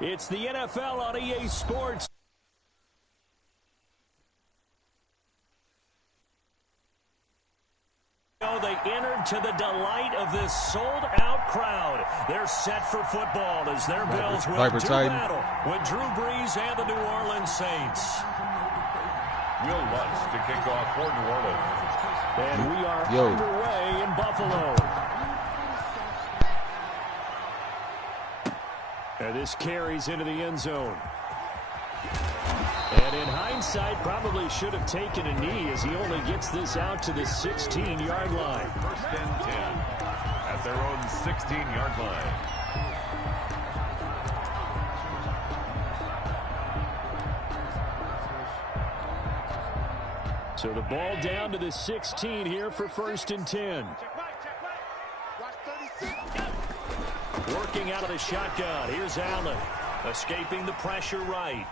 It's the NFL on EA Sports. They entered to the delight of this sold-out crowd. They're set for football as their Bills will do battle with Drew Brees and the New Orleans Saints. Will Lutz to kick off for New Orleans. And we are underway in Buffalo. And this carries into the end zone. And in hindsight, probably should have taken a knee as he only gets this out to the 16-yard line. First and 10 at their own 16-yard line. So the ball down to the 16 here for first and 10. Working out of the shotgun. Here's Allen. Escaping the pressure right.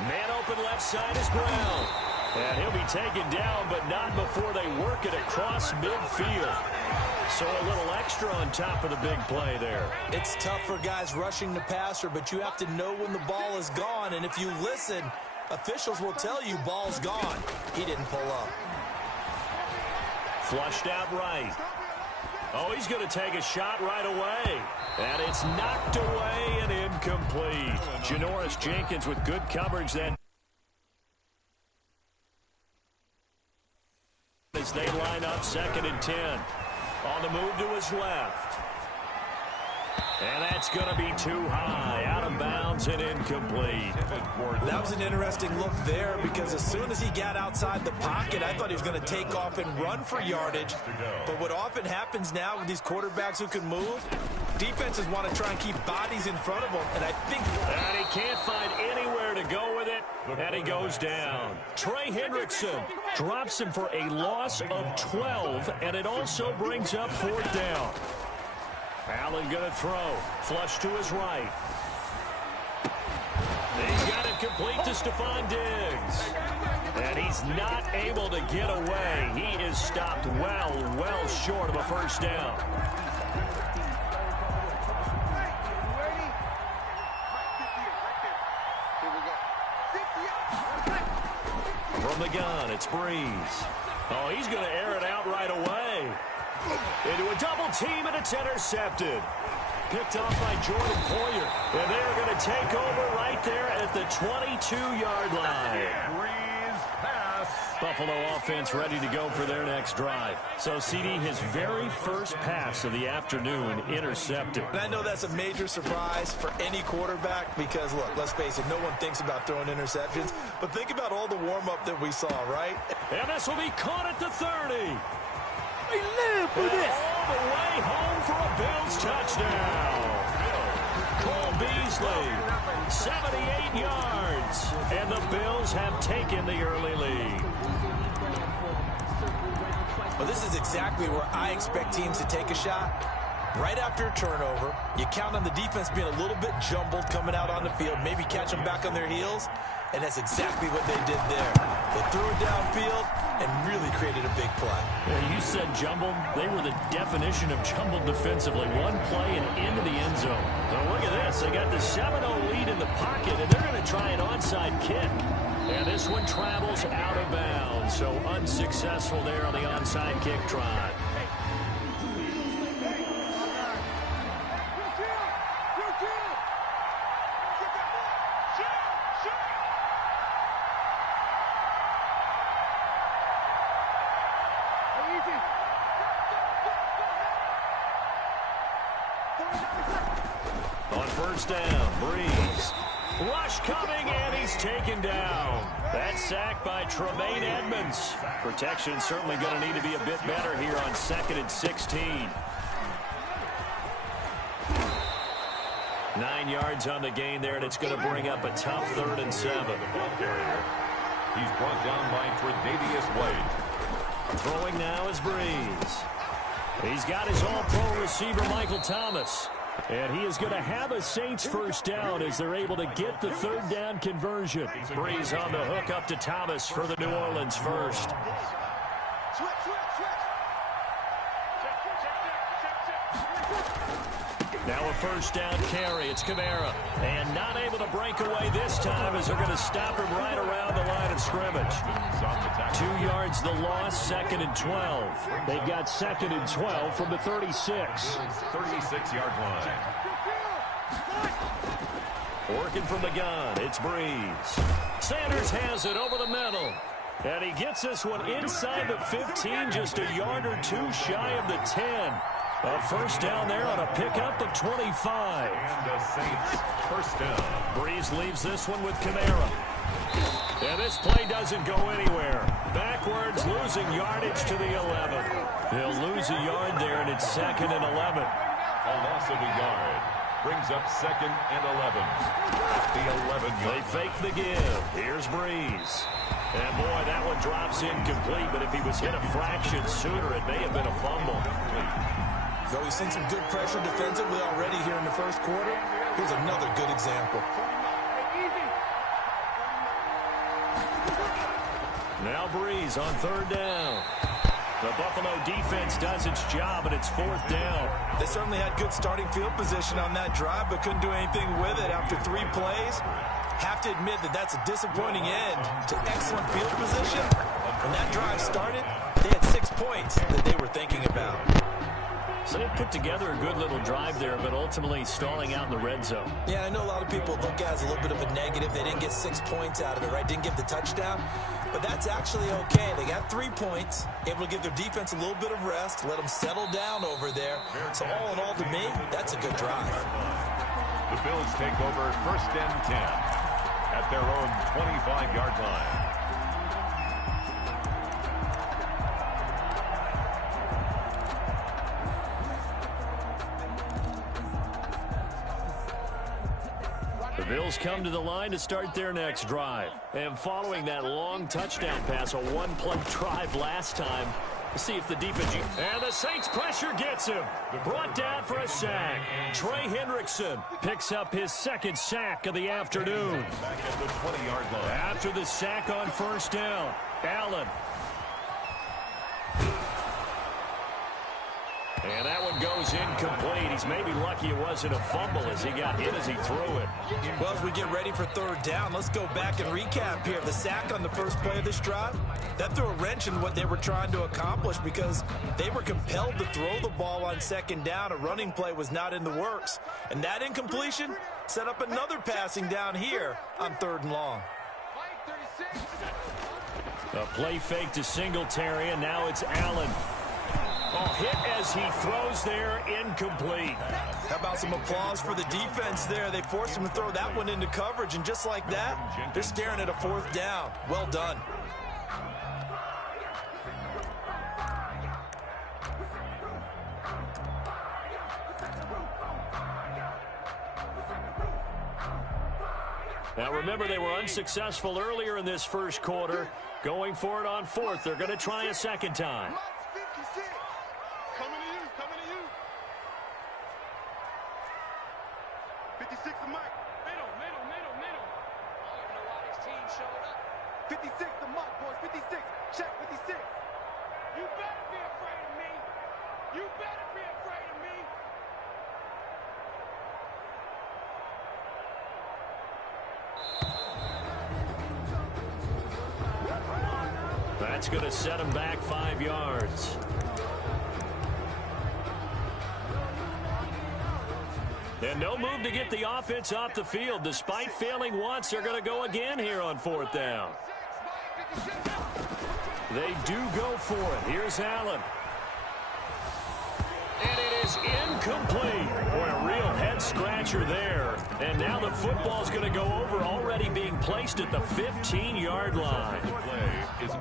Man open left side is Brown. And he'll be taken down, but not before they work it across midfield. So a little extra on top of the big play there. It's tough for guys rushing the passer, but you have to know when the ball is gone. And if you listen, officials will tell you ball's gone. He didn't pull up. Flushed out right. Oh, he's going to take a shot right away. And it's knocked away and incomplete. Janoris Jenkins with good coverage then. As they line up second and 10. On the move to his left. And that's going to be too high. Out of bounds and incomplete. That was an interesting look there because as soon as he got outside the pocket, I thought he was going to take off and run for yardage. But what often happens now with these quarterbacks who can move, defenses want to try and keep bodies in front of them. And I think... And he can't find anywhere to go with it. And he goes down. Trey Hendrickson drops him for a loss of 12. And it also brings up fourth down. Allen going to throw. Flush to his right. He's got it complete to Stephon Diggs. And he's not able to get away. He is stopped well short of a first down. From the gun, it's Brees. Oh, he's going to air it out right away. Into a double team, and it's intercepted. Picked off by Jordan Poyer. And they're going to take over right there at the 22-yard line. Brees pass. Buffalo offense ready to go for their next drive. So, CD, his very first pass of the afternoon intercepted. And I know that's a major surprise for any quarterback because, look, let's face it, no one thinks about throwing interceptions. But think about all the warm-up that we saw, right? And this will be caught at the 30. We live for this. All the way home for a Bills touchdown. Cole Beasley, 78 yards. And the Bills have taken the early lead. Well, this is exactly where I expect teams to take a shot. Right after a turnover, you count on the defense being a little bit jumbled coming out on the field, maybe catch them back on their heels, and that's exactly what they did there. They threw it downfield and really created a big play. Yeah, you said jumbled. They were the definition of jumbled defensively. One play and into the end zone. So look at this. They got the 7-0 lead in the pocket, and they're going to try an onside kick. And this one travels out of bounds, so unsuccessful there on the onside kick try. On first down, Brees. Rush coming, and he's taken down. That sack by Tremaine Edmonds. Protection certainly going to need to be a bit better here on second and 16. 9 yards on the gain there, and it's going to bring up a tough 3rd and 7. He's brought down by Tre'Davious White. Throwing now is Brees. He's got his all-pro receiver, Michael Thomas. And he is going to have a Saints first down as they're able to get the 3rd down conversion. Brees on the hook up to Thomas for the New Orleans first. Now a first down carry. It's Kamara. And not able to break away this time as they're going to stop him right around the line of scrimmage. 2 yards the loss, 2nd and 12. They've got 2nd and 12 from the 36. 36-yard line. Working from the gun, it's Breeze. Sanders has it over the middle. And he gets this one inside the 15, just a yard or two shy of the 10. A first down there on a pickup of 25. And the Saints first down. Breeze leaves this one with Kamara. And this play doesn't go anywhere. Backwards, losing yardage to the 11. He'll lose a yard there, and it's 2nd and 11. A loss of a yard brings up 2nd and 11. The 11-yard. They fake the give. Here's Breeze. And, boy, that one drops incomplete, but if he was hit a fraction sooner, it may have been a fumble. Though we've seen some good pressure defensively already here in the first quarter, here's another good example. Now Breeze on 3rd down. The Buffalo defense does its job, and it's 4th down. They certainly had good starting field position on that drive, but couldn't do anything with it after 3 plays. Have to admit that that's a disappointing end to excellent field position. When that drive started, they had 6 points that they were thinking about. So they put together a good little drive there, but ultimately stalling out in the red zone. Yeah, I know a lot of people look at it as a little bit of a negative. They didn't get 6 points out of it, right? Didn't get the touchdown. But that's actually okay. They got 3 points, able to give their defense a little bit of rest, let them settle down over there. So all in all, to me, that's a good drive. The Bills take over 1st and 10 at their own 25-yard line. The Bills come to the line to start their next drive. And following that long touchdown pass, a one-play drive last time, to see if the defense... And the Saints pressure gets him. Brought down for a sack. Trey Hendrickson picks up his 2nd sack of the afternoon. Back at the 20-yard line. After the sack on 1st down, Allen. And that one goes incomplete. He's maybe lucky it wasn't a fumble as he got hit as he threw it. Well, as we get ready for 3rd down, let's go back and recap here. The sack on the first play of this drive, that threw a wrench in what they were trying to accomplish because they were compelled to throw the ball on 2nd down. A running play was not in the works. And that incompletion set up another passing down here on 3rd and long. A play fake to Singletary, and now it's Allen. Oh, hit as he throws there, incomplete. How about some applause for the defense there? They forced him to throw that one into coverage, and just like that, they're staring at a 4th down. Well done. Now remember, they were unsuccessful earlier in this first quarter. Going for it on 4th. They're going to try a 2nd time. That's going to set him back 5 yards. And no move to get the offense off the field. Despite failing once, they're going to go again here on 4th down. They do go for it. Here's Allen. And it is incomplete. Boy, a real head-scratcher there. And now the football's going to go over, already being placed at the 15-yard line. Play is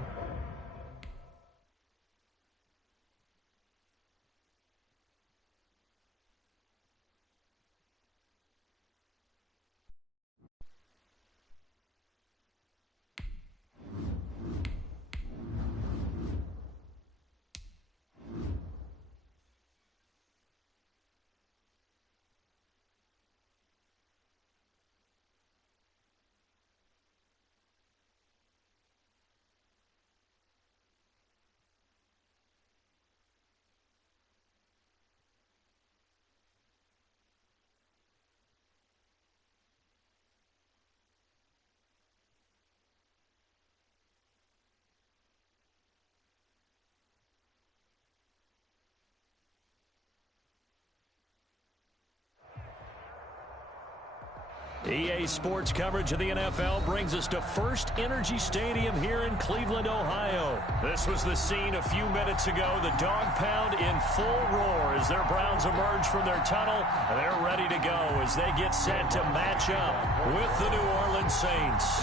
EA Sports coverage of the NFL brings us to First Energy Stadium here in Cleveland, Ohio. This was the scene a few minutes ago. The dog pound in full roar as their Browns emerge from their tunnel. They're ready to go as they get set to match up with the New Orleans Saints.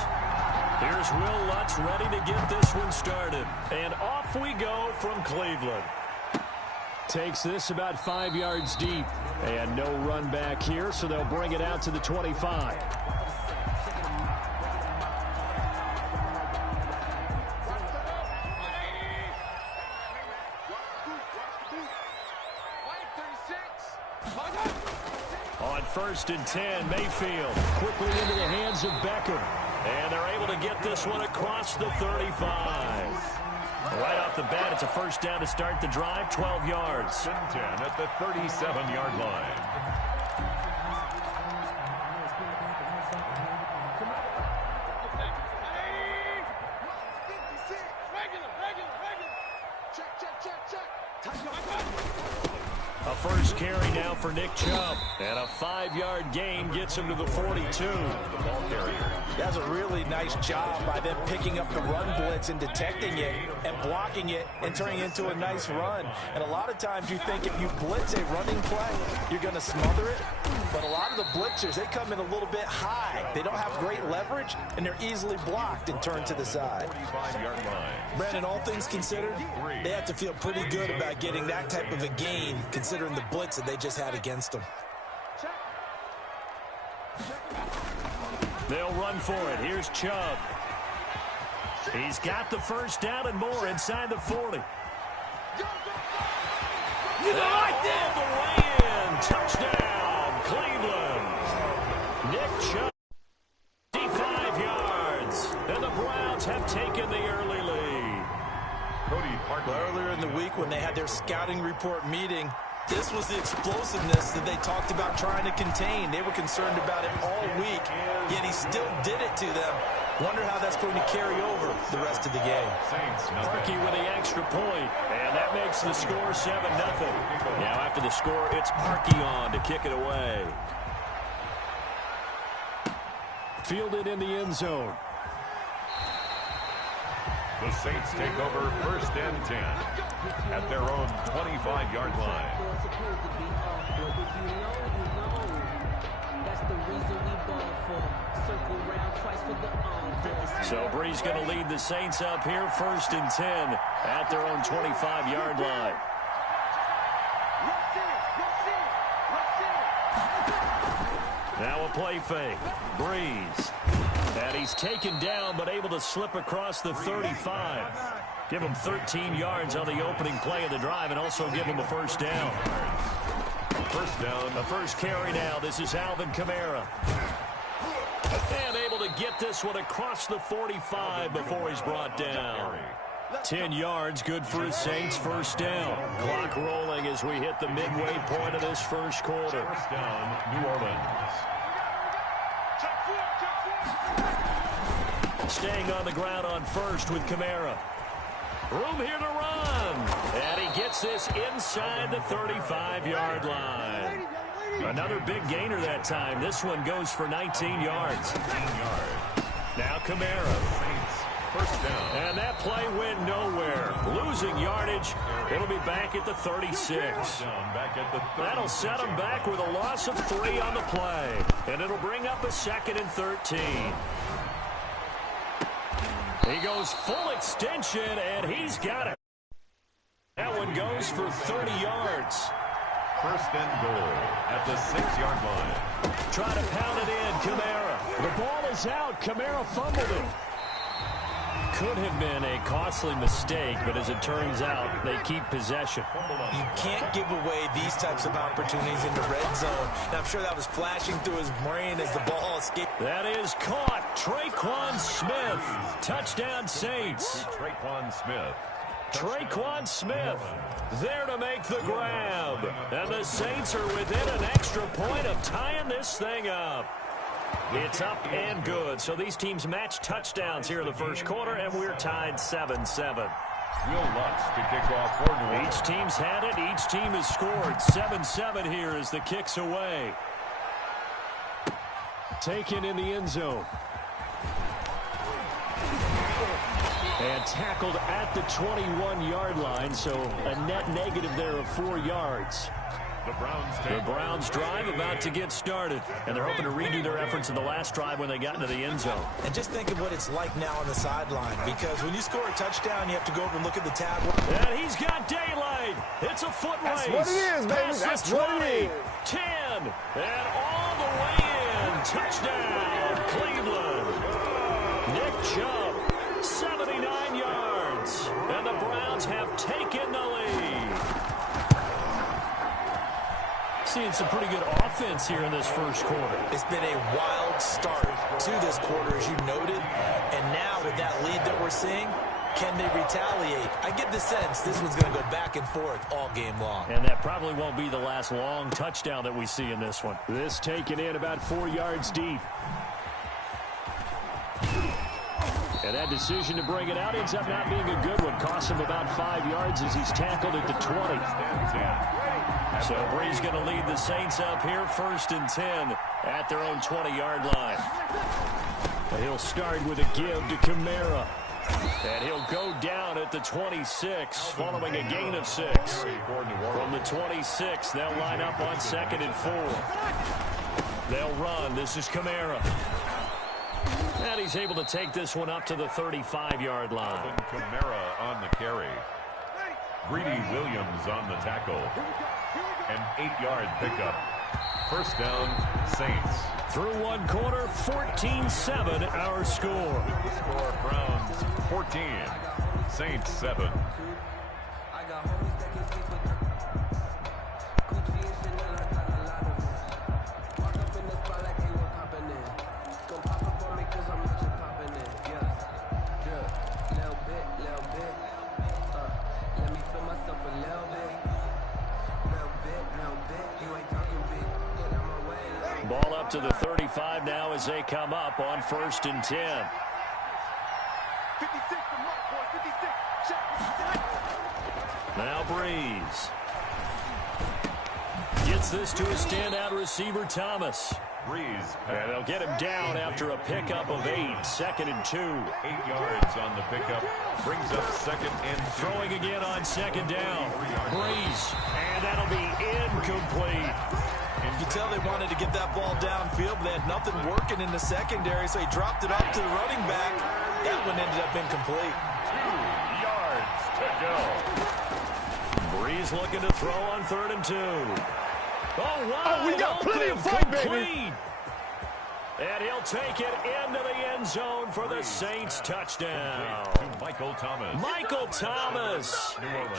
Here's Will Lutz ready to get this one started. And off we go from Cleveland. Takes this about 5 yards deep. And no run back here, so they'll bring it out to the 25. On 1st and 10, Mayfield quickly into the hands of Beckham. And they're able to get this one across the 35. Right off the bat, it's a first down to start the drive, 12 yards. 10 at the 37-yard line. A first carry now for Nick Chubb. And a 5-yard gain gets him to the 42. That's a really nice job by them picking up the run blitz and detecting it and blocking it and turning it into a nice run. And a lot of times you think if you blitz a running play, you're going to smother it. But a lot of the blitzers, they come in a little bit high. They don't have great leverage, and they're easily blocked and turned to the side. 45-yard line. Brandon, all things considered, they have to feel pretty good about getting that type of a gain, considering the blitz that they just had against them. They'll run for it. Here's Chubb. He's got the first down and more inside the 40. You go right there. All the way in. Touchdown, Cleveland. Nick Chubb, 55 yards. And the Browns have taken the early lead. Cody Parkey. Earlier in the week when they had their scouting report meeting, this was the explosiveness that they talked about trying to contain. They were concerned about it all week, yet he still did it to them. Wonder how that's going to carry over the rest of the game. Parkey with the extra point, and that makes the score 7-0. Now after the score, it's Parkey on to kick it away. Fielded in the end zone. The Saints take over 1st and 10 at their own 25-yard line. So Brees going to lead the Saints up here 1st and 10 at their own 25-yard line. Now a play fake. Brees. And he's taken down but able to slip across the 35. Give him 13 yards on the opening play of the drive and also give him a first down. First down. The first carry now. This is Alvin Kamara. And able to get this one across the 45 before he's brought down. 10 yards, good for his Saints, first down. Clock rolling as we hit the midway point of this first quarter. First down, New Orleans. Staying on the ground on first with Kamara. Room here to run. And he gets this inside the 35-yard line. Another big gainer that time. This one goes for 19 yards. 19 yards. Now Kamara. First down. And that play went nowhere. Losing yardage. It'll be back at the 36. Back at the 36. That'll set him back with a loss of 3 on the play. And it'll bring up a 2nd and 13. He goes full extension, and he's got it. That one goes for 30 yards. First and goal at the 6-yard line. Try to pound it in, Kamara. The ball is out. Kamara fumbled it. Could have been a costly mistake, but as it turns out, they keep possession. You can't give away these types of opportunities in the red zone. And I'm sure that was flashing through his brain as the ball escaped. That is caught. Tre'Quan Smith. Touchdown Saints. Tre'Quan Smith. Tre'Quan Smith there to make the grab. And the Saints are within an extra point of tying this thing up. It's up and good. So these teams match touchdowns here in the first quarter, and we're tied 7-7. Will Lutz to kick off for New Orleans. Each team's had it. Each team has scored. 7-7 here as the kick's away. Taken in the end zone. And tackled at the 21-yard line, so a net negative there of 4 yards. The Browns drive about to get started, and they're hoping to redo their efforts in the last drive when they got into the end zone. And just think of what it's like now on the sideline, because when you score a touchdown, you have to go over and look at the tab. And he's got daylight. It's a foot race. That's what it is, baby. That's what it is. 10, and all the way in. Touchdown, Cleveland. Nick Chubb, 79 yards. And the Browns have taken the lead. Seeing some pretty good offense here in this first quarter. It's been a wild start to this quarter, as you noted. And now with that lead that we're seeing, can they retaliate? I get the sense this one's going to go back and forth all game long. And that probably won't be the last long touchdown that we see in this one. This taken in about 4 yards deep. And that decision to bring it out ends up not being a good one. Costs him about 5 yards as he's tackled at the 20. So Brees going to lead the Saints up here, 1st and 10 at their own 20-yard line. And he'll start with a give to Kamara. And he'll go down at the 26, following a gain of 6. From the 26, they'll line up on 2nd and 4. They'll run. This is Kamara. And he's able to take this one up to the 35-yard line. Kamara on the carry. Greedy Williams on the tackle. An 8-yard pickup. First down, Saints. Through one quarter, 14-7 our score. Score Browns 14, Saints 7. Ball up to the 35 now as they come up on 1st and 10. 56 from Mark, boy, 56. Now Brees gets this to a standout receiver, Thomas. Brees. And they'll get him down after a pickup of 8. 2nd and 2. 8 yards on the pickup. Brings up 2nd and 2. Throwing again on 2nd down. Brees. And that'll be incomplete. You can tell they wanted to get that ball downfield, but they had nothing working in the secondary, so he dropped it off to the running back. That one ended up incomplete. 2 yards to go. Brees looking to throw on 3rd and 2. Oh, wow. Oh, we got plenty of fun, baby. And he'll take it into the end zone for the Saints touchdown. To Michael Thomas. Michael Thomas,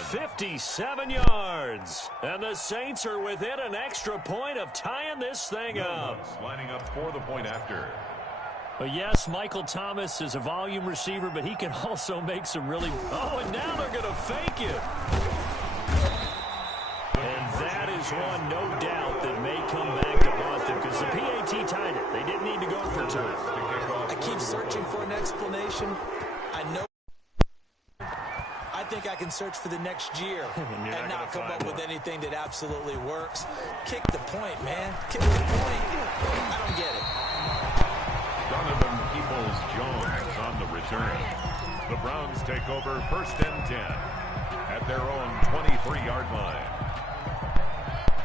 57 yards. And the Saints are within an extra point of tying this thing up. Lining up for the point after. But yes, Michael Thomas is a volume receiver, but he can also make some really... Oh, and now they're going to fake it. And that is one, no doubt, that may come back to haunt them because the PAT tied it. They didn't need to go for 2. I keep searching for an explanation. I know. I think I can search for the next year and not come up with anything that absolutely works. Kick the point, man. Kick the point. I don't get it. Donovan Peoples-Jones on the return. The Browns take over 1st and 10 at their own 23-yard line.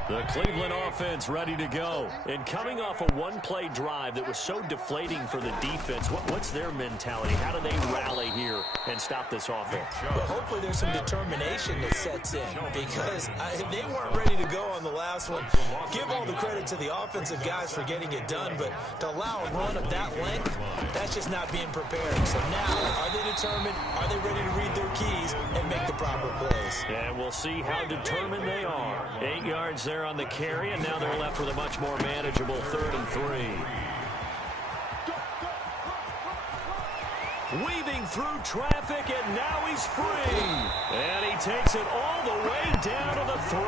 The Cleveland offense ready to go. And coming off a one-play drive that was so deflating for the defense, what's their mentality? How do they rally here and stop this offense? Well, hopefully there's some determination that sets in because if they weren't ready to go on the last one, give all the credit to the offensive guys for getting it done, but to allow a run of that length, that's just not being prepared. So now, are they determined? Are they ready to read their keys and make the proper plays? And we'll see how determined they are. 8 yards there on the carry, and now they're left with a much more manageable 3rd and 3. Weaving through traffic, and now he's free. And he takes it all the way down to the 3.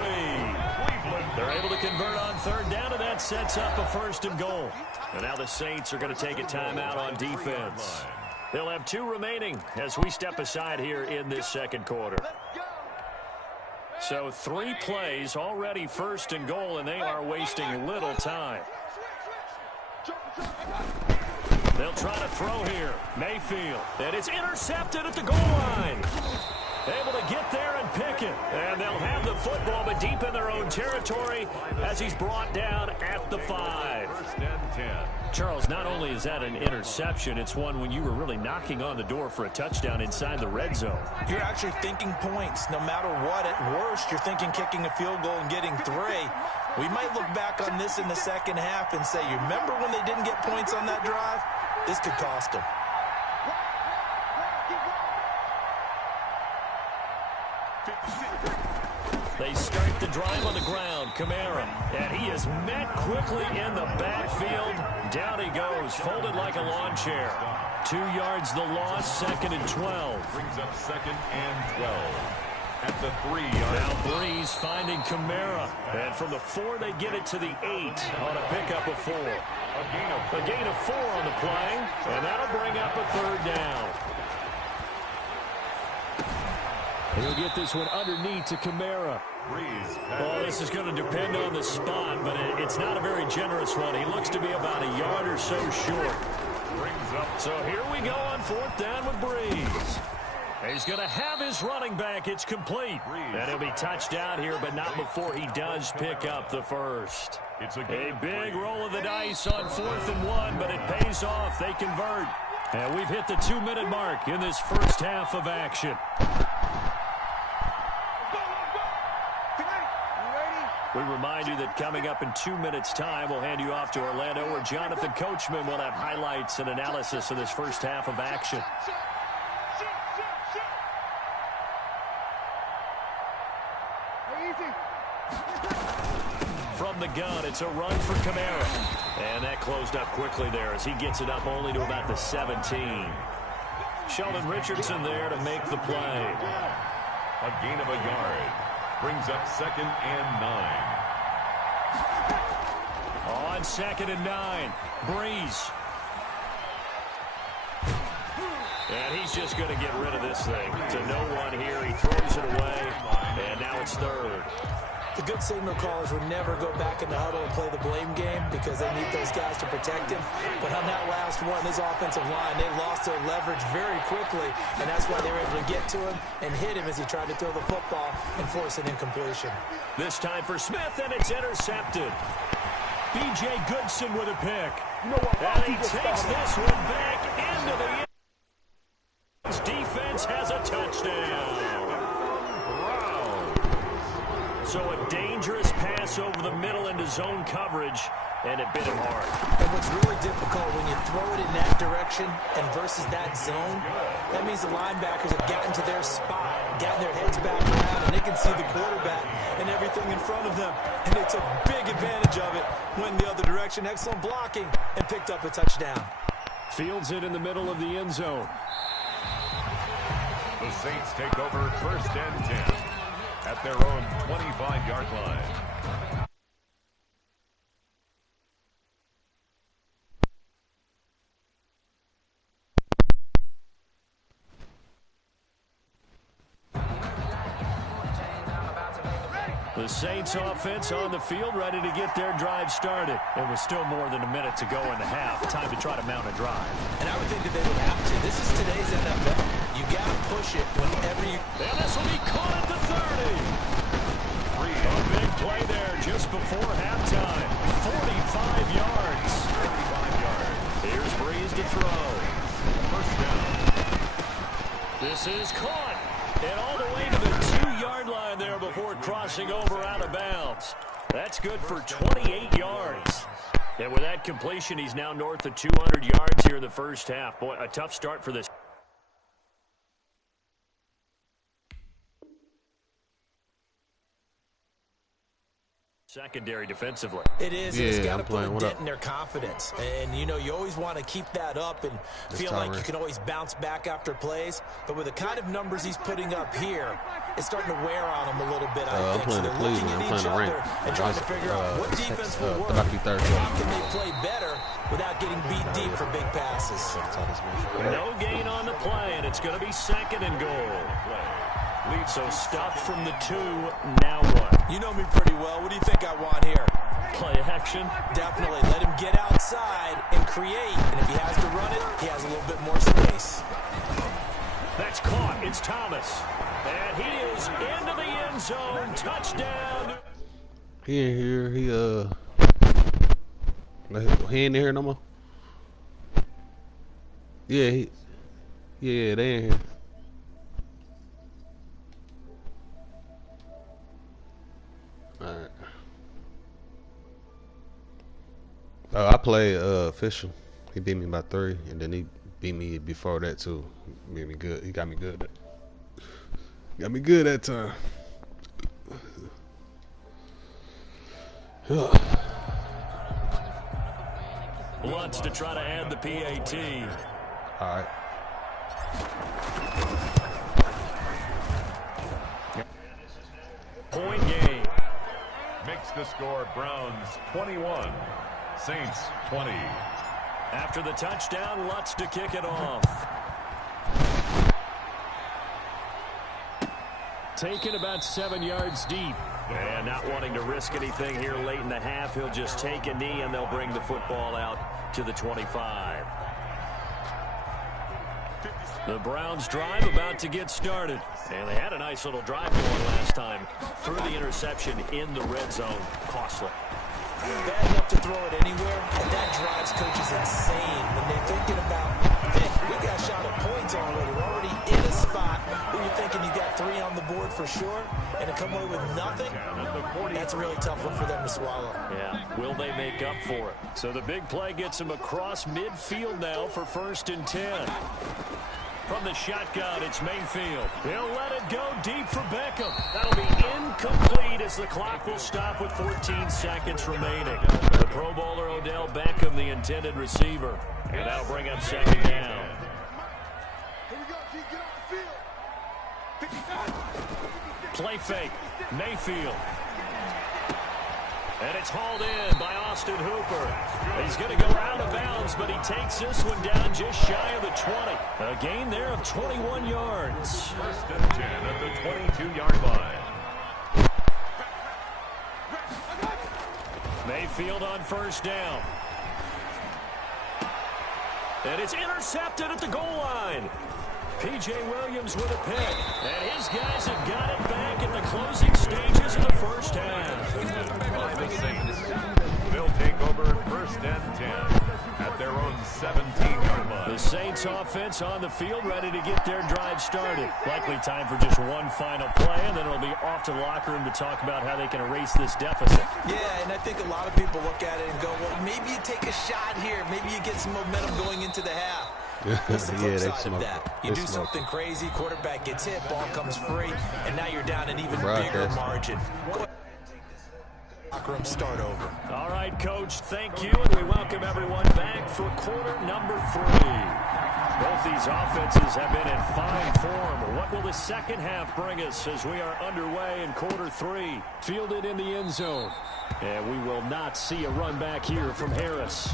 They're able to convert on 3rd down, and that sets up a 1st and goal. And now the Saints are going to take a timeout on defense. They'll have 2 remaining as we step aside here in this second quarter. So 3 plays, already 1st and goal, and they are wasting little time. They'll try to throw here. Mayfield. And it's intercepted at the goal line. Able to get there and pick it. And they'll have the football, but deep in their own territory as he's brought down at the 5. First and 10. Charles, not only is that an interception, it's one when you were really knocking on the door for a touchdown inside the red zone. You're actually thinking points. No matter what, at worst, you're thinking kicking a field goal and getting 3. We might look back on this in the second half and say, you remember when they didn't get points on that drive? This could cost them. They start the drive on the ground. Kamara. And he is met quickly in the backfield. Down he goes, folded like a lawn chair. 2 yards the loss, 2nd and 12. Brings up 2nd and 12. At the 3-yard. Now Breeze finding Kamara. And from the 4, they get it to the 8 on a pickup of 4. A gain of 4 on the play. And that'll bring up a 3rd down. He'll get this one underneath to Kamara. Well, this is going to depend on the spot, but it's not a very generous one. He looks to be about a yard or so short. So here we go on 4th down with Breeze. He's going to have his running back. It's complete. And he'll be touched out here, but not before he does pick up the 1st. It's a big roll of the dice on 4th and 1, but it pays off. They convert. And we've hit the 2-minute mark in this first half of action. We remind you that coming up in 2 minutes' time, we'll hand you off to Orlando, where Jonathan Coachman will have highlights and analysis of this first half of action. From the gun, it's a run for Kamara. And that closed up quickly there as he gets it up only to about the 17. Sheldon Richardson there to make the play. A gain of a yard. Brings up 2nd and 9. On 2nd and 9, Breeze. And he's just going to get rid of this thing. To no one here, he throws it away, and now it's 3rd. The good signal callers would never go back in the huddle and play the blame game because they need those guys to protect him. But on that last one, this offensive line, they lost their leverage very quickly, and that's why they were able to get to him and hit him as he tried to throw the football and force an incompletion. This time for Smith, and it's intercepted. B.J. Goodson with a pick. And he takes this one back into the end. His defense has a touchdown. So a dangerous pass over the middle into zone coverage, and it bit him hard. And what's really difficult when you throw it in that direction and versus that zone, that means the linebackers have gotten to their spot, gotten their heads back around, and they can see the quarterback and everything in front of them. And they took big advantage of it, went the other direction, excellent blocking, and picked up a touchdown. Fields it in the middle of the end zone. The Saints take over 1st and 10. At their own 25-yard line. The Saints offense on the field, ready to get their drive started. It was still more than a minute to go in the half. Time to try to mount a drive. And I would think that they would have to. This is today's NFL. You got to push it whenever you... And this will be caught at the 30. A big play there just before halftime. 45 yards. 45 yards. Here's Breeze to throw. 1st down. This is caught. And all the way to the 2-yard line there before crossing over out of bounds. That's good for 28 yards. And with that completion, he's now north of 200 yards here in the first half. Boy, a tough start for this. Secondary defensively. It is. Yeah, it's got to put a dent in their confidence. And, you know, you always want to keep that up and feel like you can always bounce back after plays. But with the kind of numbers he's putting up here, it's starting to wear on him a little bit, I think. So they're looking at each other and trying to figure out what defense will work. How can they play better without getting beat deep for big passes? No gain on the play, and it's going to be 2nd and goal. So stuffed from the 2, now what? You know me pretty well. What do you think I want here? Play action. Definitely. Let him him get outside and create. And if he has to run it, he has a little bit more space. That's caught. It's Thomas. And he is into the end zone. Touchdown. He ain't here. He ain't here no more. Yeah, they ain't here. Alright. Oh, I played Fisher. He beat me by 3, and then he beat me before that too. He beat me good. He got me good. Got me good that time. Lutz to try to add the PAT. All right. Point game. Makes the score Browns 21, Saints 20. After the touchdown, Lutz to kick it off. Taken about 7 yards deep. And not wanting to risk anything here late in the half, he'll just take a knee and they'll bring the football out to the 25. The Browns drive about to get started. And they had a nice little drive going last time. Threw the interception in the red zone. Costly. Bad enough to throw it anywhere, and that drives coaches insane when they're thinking about, hey, we got shot at points already. We're already in a spot where you're thinking you got 3 on the board for sure, and to come away with nothing, that's a really tough one for them to swallow. Yeah, will they make up for it? So the big play gets him across midfield now for 1st and 10. From the shotgun, it's Mayfield. He'll let it go deep for Beckham. That'll be incomplete as the clock will stop with 14 seconds remaining. The Pro Bowler Odell Beckham, the intended receiver. And that'll bring up 2nd down. Play fake. Mayfield. And it's hauled in by Austin Hooper. He's going to go out of bounds, but he takes this one down just shy of the 20. A gain there of 21 yards. 1st and 10 at the 22-yard line. Mayfield on 1st down. And it's intercepted at the goal line. P.J. Williams with a pick. And his guys have got it back in the closing stages of the 1st half. Of the Saints. They'll take over 1st and 10 at their own 17-yard line. The Saints offense on the field ready to get their drive started. Likely time for just one final play, and then it'll be off to the locker room to talk about how they can erase this deficit. Yeah, and I think a lot of people look at it and go, well, maybe you take a shot here. Maybe you get some momentum going into the half. That's the flip side of that. You do something crazy, quarterback gets hit, ball comes free, and now you're down an even bigger margin. Locker room start over. All right, Coach, thank you, and we welcome everyone back for quarter number 3. Both these offenses have been in fine form. What will the 2nd half bring us as we are underway in quarter 3? Fielded in the end zone. And we will not see a run back here from Harris.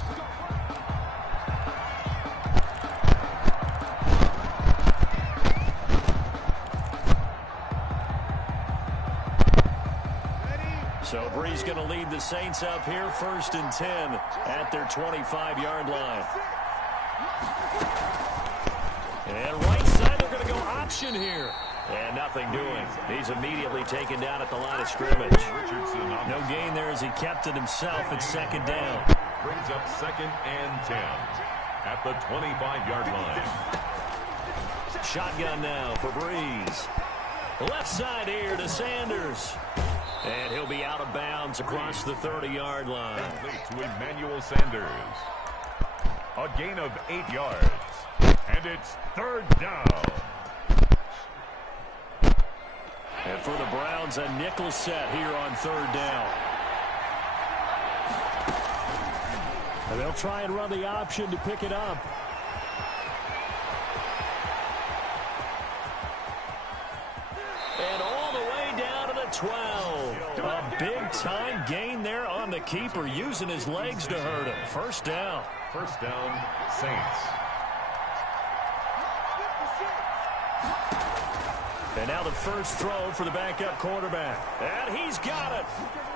So Brees going to lead the Saints up here, 1st and 10 at their 25-yard line. And right side, they're going to go option here. And nothing doing. He's immediately taken down at the line of scrimmage. No gain there as he kept it himself at 2nd down. Brings up 2nd and 10 at the 25-yard line. Shotgun now for Brees. Left side here to Sanders. And he'll be out of bounds across the 30-yard line. To Emmanuel Sanders. A gain of 8 yards. And it's 3rd down. And for the Browns, a nickel set here on 3rd down. And they'll try and run the option to pick it up. And all the way down to the 12. A big-time gain there on the keeper, using his legs to hurt him. 1st down. 1st down, Saints. And now the first throw for the backup quarterback. And he's got it.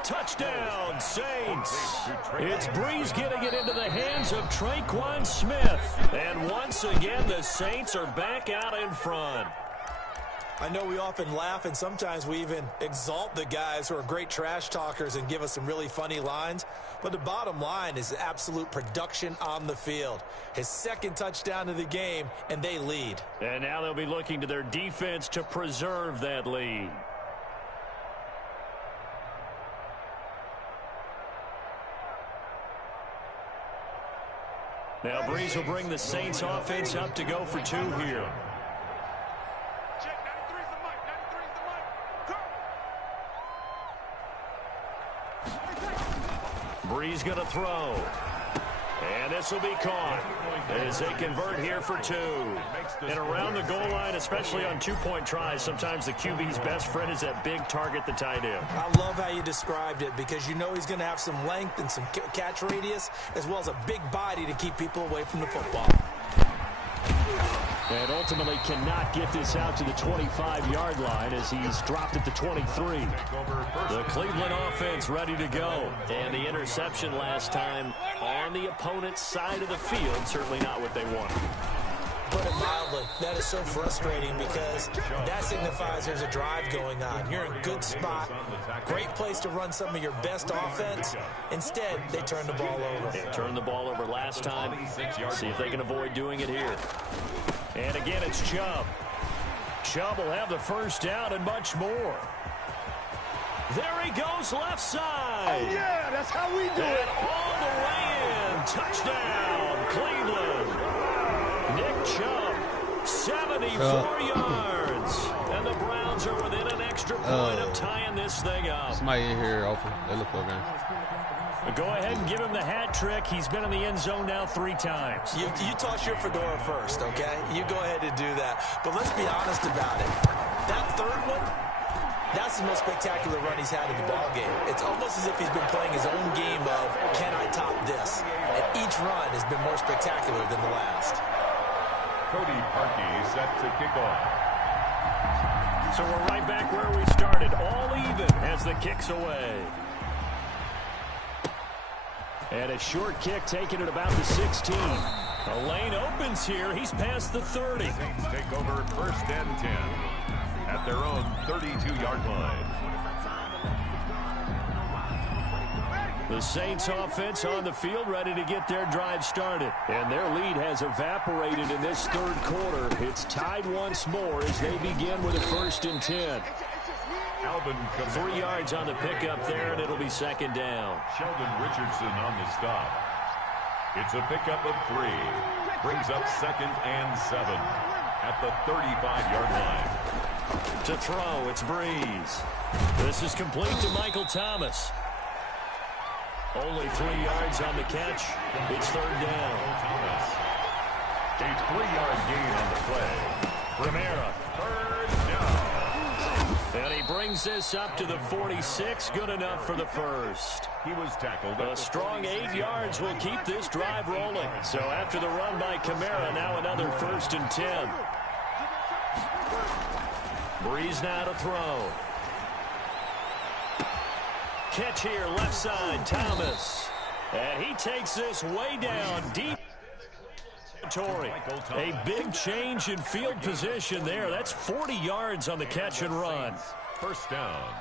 Touchdown, Saints. It's Breeze getting it into the hands of Traquan Smith. And once again, the Saints are back out in front. I know we often laugh, and sometimes we even exalt the guys who are great trash talkers and give us some really funny lines. But the bottom line is absolute production on the field. His second touchdown of the game, and they lead. And now they'll be looking to their defense to preserve that lead. Now Breeze will bring the Saints offense up to go for two here. Breeze going to throw. And this will be caught as they convert here for two. And around the goal line, especially on two-point tries, sometimes the QB's best friend is that big target, the tight end. I love how you described it because you know he's going to have some length and some catch radius as well as a big body to keep people away from the football. And ultimately cannot get this out to the 25-yard line as he's dropped at the 23. The Cleveland offense ready to go. And the interception last time on the opponent's side of the field, certainly not what they wanted. Put it mildly, that is so frustrating because that signifies there's a drive going on. You're in a good spot, great place to run some of your best offense. Instead, they turn the ball over. They turned the ball over last time. See if they can avoid doing it here. And again, it's Chubb. Chubb will have the first down and much more. There he goes, left side. Oh, yeah, that's how we do it. And all the way in. Touchdown, Cleveland. Nick Chubb, 74 yards. And the Browns are within an extra point of tying this thing up. Somebody in here open. They look for a game. Go ahead and give him the hat trick. He's been in the end zone now 3 times. You toss your fedora first, okay? You go ahead and do that. But let's be honest about it. That third one, that's the most spectacular run he's had in the ballgame. It's almost as if he's been playing his own game of, can I top this? And each run has been more spectacular than the last. Cody Parkey set to kick off. So we're right back where we started. All even as the kick's away. And a short kick taken at about the 16. The lane opens here. He's past the 30. Saints take over first and 10 at their own 32-yard line. The Saints offense on the field ready to get their drive started. And their lead has evaporated in this third quarter. It's tied once more as they begin with a first and 10. 3 yards on the pickup there, and it'll be second down. Sheldon Richardson on the stop. It's a pickup of 3. Brings up second and 7 at the 35-yard line. To throw, it's Breeze. This is complete to Michael Thomas. Only 3 yards on the catch. It's third down. Thomas. A 3-yard gain on the play. Romero. Third down. And he brings this up to the 46. Good enough for the first. He was tackled. A strong 8 yards will keep this drive rolling. So after the run by Kamara, now another first and 10. Breeze now to throw. Catch here, left side, Thomas. And he takes this way down deep. A big change in field position there. That's 40 yards on the catch and run. First down.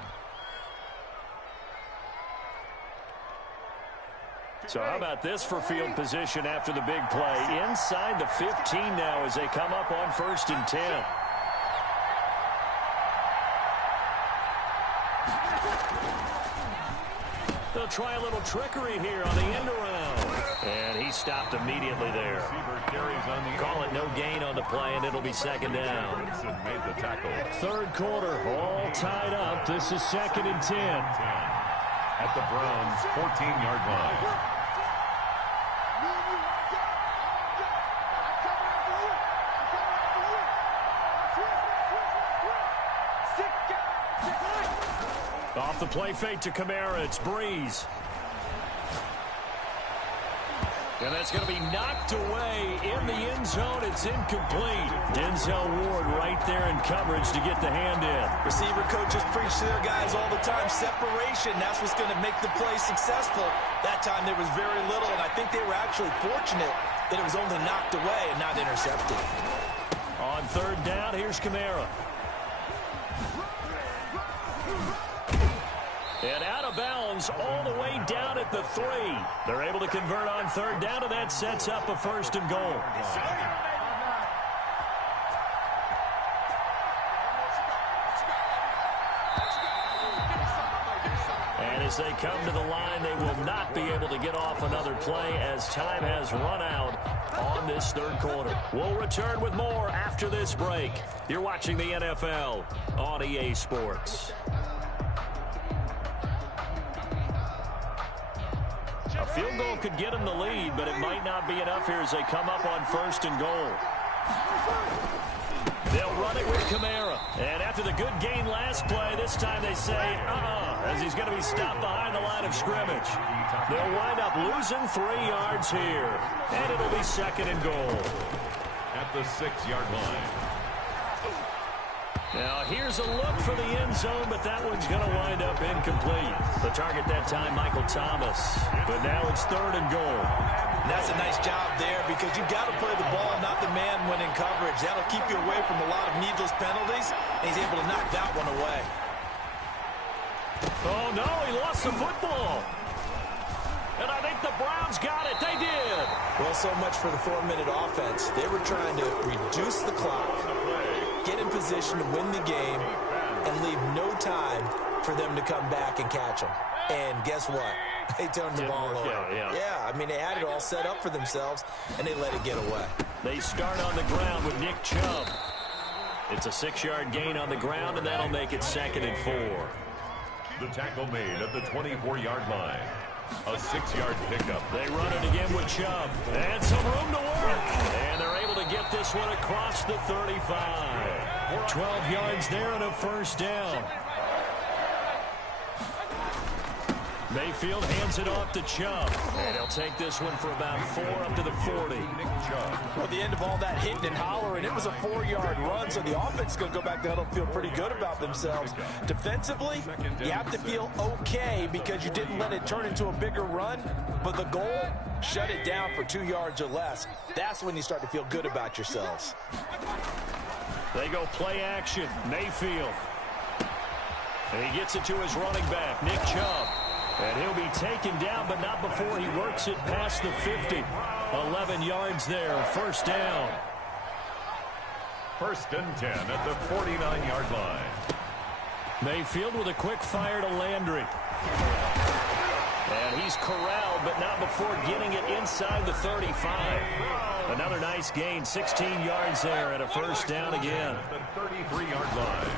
So how about this for field position after the big play? Inside the 15 now as they come up on first and 10. They'll try a little trickery here on the end around. And he stopped immediately there. Call it no gain on the play, and it'll be second down. Made the tackle. Third quarter, all tied up. This is second and 10. At the Browns' 14-yard line. Off the play fake to Kamara, it's Breeze. And that's going to be knocked away in the end zone. It's incomplete. Denzel Ward right there in coverage to get the hand in. Receiver coaches preach to their guys all the time. Separation, that's what's going to make the play successful. That time there was very little, and I think they were actually fortunate that it was only knocked away and not intercepted. On third down, here's Kamara. And out of bounds all the way down at the 3. They're able to convert on third down, and that sets up a 1st and goal. And as they come to the line, they will not be able to get off another play as time has run out on this third quarter. We'll return with more after this break. You're watching the NFL on EA Sports. A field goal could get them the lead, but it might not be enough here as they come up on 1st and goal. They'll run it with Kamara. And after the good gain last play, this time they say, as he's going to be stopped behind the line of scrimmage. They'll wind up losing 3 yards here. And it'll be 2nd and goal. At the 6-yard line. Now, here's a look for the end zone, but that one's going to wind up incomplete. The target that time, Michael Thomas. But now it's 3rd and goal. And that's a nice job there because you've got to play the ball, not the man when in coverage. That'll keep you away from a lot of needless penalties, and he's able to knock that one away. Oh, no, he lost the football. And I think the Browns got it. They did. Well, so much for the 4-minute offense. They were trying to reduce the clock, get in position to win the game, and leave no time for them to come back and catch them. And guess what? They turned the ball over. Yeah, I mean, they had it all set up for themselves, and they let it get away. They start on the ground with Nick Chubb. It's a 6-yard gain on the ground, and that'll make it 2nd and 4. The tackle made at the 24-yard line. A 6-yard pickup. They run it again with Chubb. And some room to work. And they're able to get this one across the 35. 12 yards there and a 1st down. Mayfield hands it off to Chubb. And he'll take this one for about 4 up to the 40. Well, at the end of all that hitting and hollering, it was a 4-yard run, so the offense is going to go back there and feel pretty good about themselves. Defensively, you have to feel okay because you didn't let it turn into a bigger run, but the goal, shut it down for 2 yards or less. That's when you start to feel good about yourselves. They go play action. Mayfield. And he gets it to his running back, Nick Chubb. And he'll be taken down, but not before he works it past the 50. 11 yards there, 1st down. 1st and 10 at the 49-yard line. Mayfield with a quick fire to Landry. And he's corralled, but not before getting it inside the 35. Another nice gain, 16 yards there, and a 1st down again. The 33-yard line.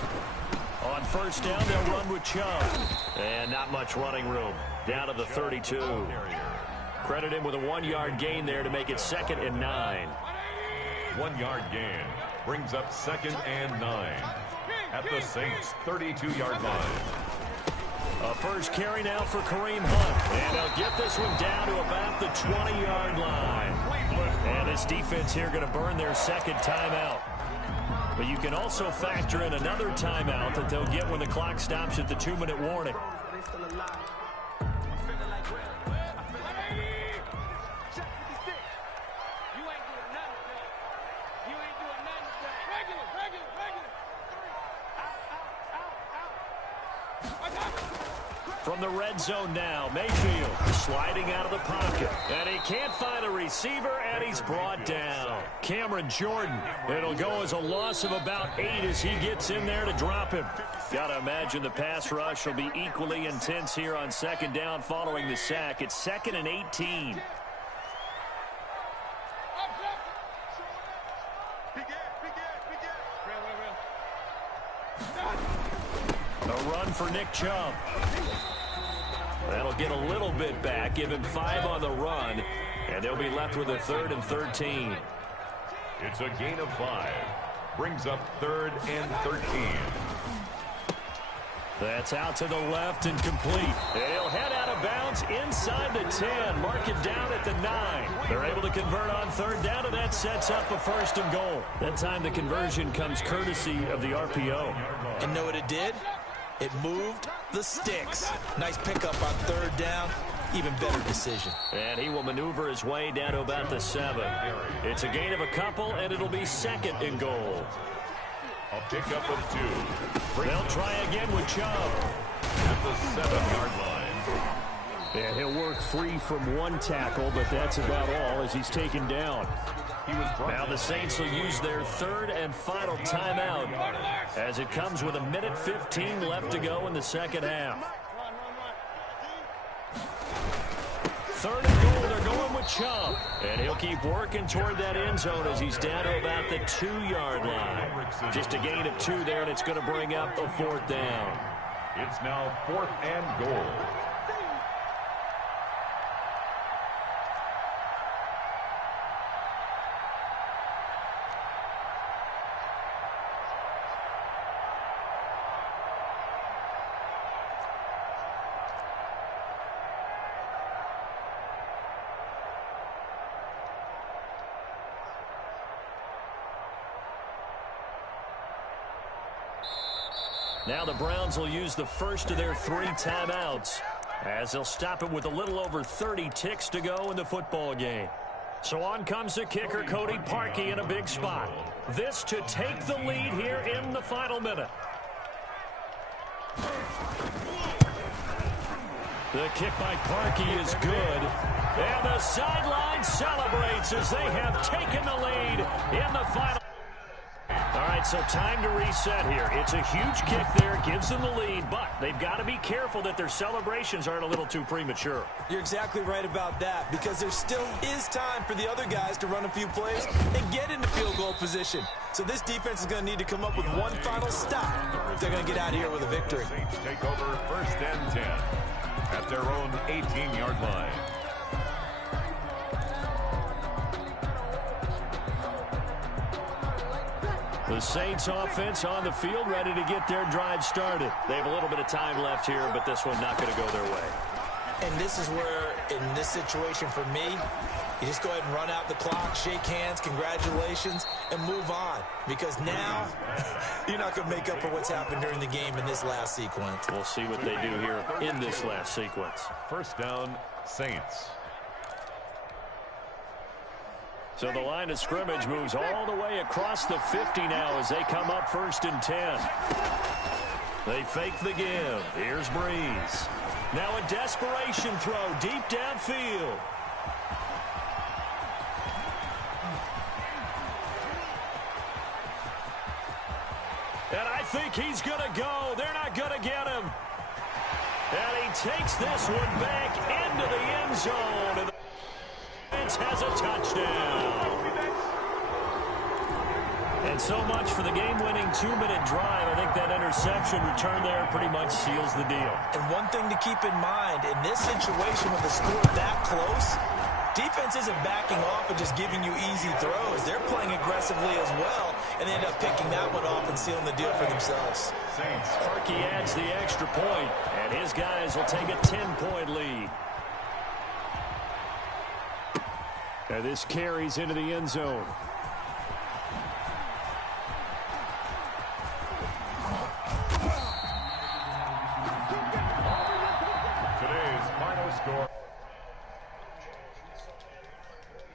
On 1st down, they'll run with Chubb. And not much running room. Down to the 32. Credit him with a 1-yard gain there to make it 2nd and 9. 1-yard gain brings up 2nd and 9. At the Saints' 32-yard line. A first carry now for Kareem Hunt. And they'll get this one down to about the 20-yard line. And this defense here going to burn their 2nd timeout. But you can also factor in another timeout that they'll get when the clock stops at the 2-minute warning. From the red zone now, Mayfield sliding out of the pocket. And he can't find a receiver, and he's brought down. Cameron Jordan. It'll go as a loss of about 8 as he gets in there to drop him. Got to imagine the pass rush will be equally intense here on 2nd down following the sack. It's 2nd and 18. A run for Nick Chubb. That'll get a little bit back, give him 5 on the run, and they'll be left with a 3rd and 13. It's a gain of 5. Brings up 3rd and 13. That's out to the left and complete. And he'll head out of bounds inside the 10. Mark it down at the 9. They're able to convert on third down, and that sets up a 1st and goal. That time the conversion comes courtesy of the RPO. And know what it did? It moved the sticks. Nice pickup on third down. Even better decision. And he will maneuver his way down to about the 7. It's a gain of a couple, and it'll be 2nd and goal. A pickup of 2. They'll try again with Chubb. At the 7-yard line. And he'll work free from one tackle, but that's about all as he's taken down. Now the Saints will use their 3rd and final timeout as it comes with 1:15 left to go in the second half. 3rd and goal, they're going with Chubb. And he'll keep working toward that end zone as he's down to about the 2-yard line. Just a gain of 2 there, and it's going to bring up a 4th down. It's now 4th and goal. Now the Browns will use the first of their 3 timeouts as they'll stop it with a little over 30 ticks to go in the football game. So on comes the kicker, Cody Parkey, in a big spot. This to take the lead here in the final minute. The kick by Parkey is good. And the sideline celebrates as they have taken the lead in the final. All right, so time to reset here. It's a huge kick there, gives them the lead, but they've got to be careful that their celebrations aren't a little too premature. You're exactly right about that, because there still is time for the other guys to run a few plays and get into field goal position. So this defense is going to need to come up with one final stop if they're going to get out of here with a victory. Saints take over 1st and 10 at their own 18-yard line. The Saints offense on the field, ready to get their drive started. They have a little bit of time left here, but this one not going to go their way. And this is where, in this situation for me, you just go ahead and run out the clock, shake hands, congratulations, and move on. Because now, you're not going to make up for what's happened during the game in this last sequence. We'll see what they do here in this last sequence. 1st down, Saints. So the line of scrimmage moves all the way across the 50 now as they come up 1st and 10. They fake the give. Here's Breeze. Now a desperation throw deep downfield. And I think he's going to go. They're not going to get him. And he takes this one back into the end zone. And the Saints has a touchdown. And so much for the game-winning 2-minute drive. I think that interception return there pretty much seals the deal. And one thing to keep in mind, in this situation with the score that close, defense isn't backing off and just giving you easy throws. They're playing aggressively as well, and they end up picking that one off and sealing the deal for themselves. Parkey adds the extra point, and his guys will take a 10-point lead. And this carries into the end zone.